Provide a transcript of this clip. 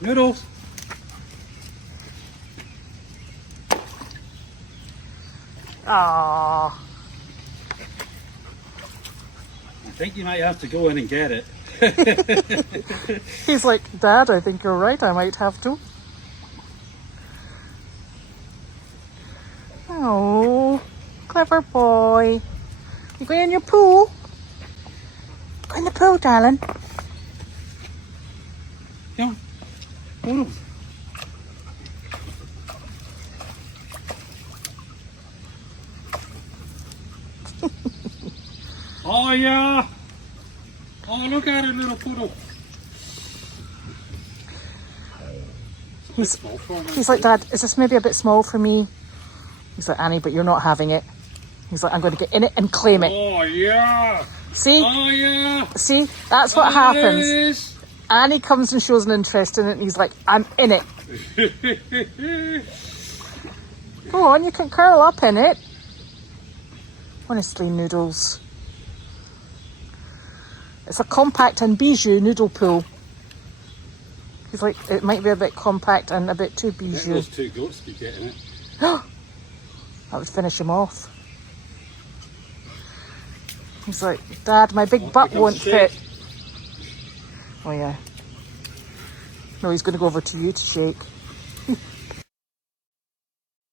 Noodles. Aww. I think you might have to go in and get it. He's like, Dad, I think you're right. I might have to. Oh, clever boy. You going in your pool? Go in the pool, darling. Come on. Oh yeah. Oh, look at it, little poodle. He's like, Dad, is this maybe a bit small for me? He's like, Annie, but you're not having it. He's like, I'm going to get in it and claim it. Oh yeah. See? Oh yeah. See? That's what happens. Annie comes and shows an interest in it and he's like, I'm in it. Go on, you can curl up in it. Honestly, Noodles. It's a compact and bijou noodle pool. He's like, it might be a bit compact and a bit too bijou. Those two goats keep getting it. That would finish him off. He's like, Dad, my big butt won't fit. Oh yeah. No, he's going to go over to you to shake.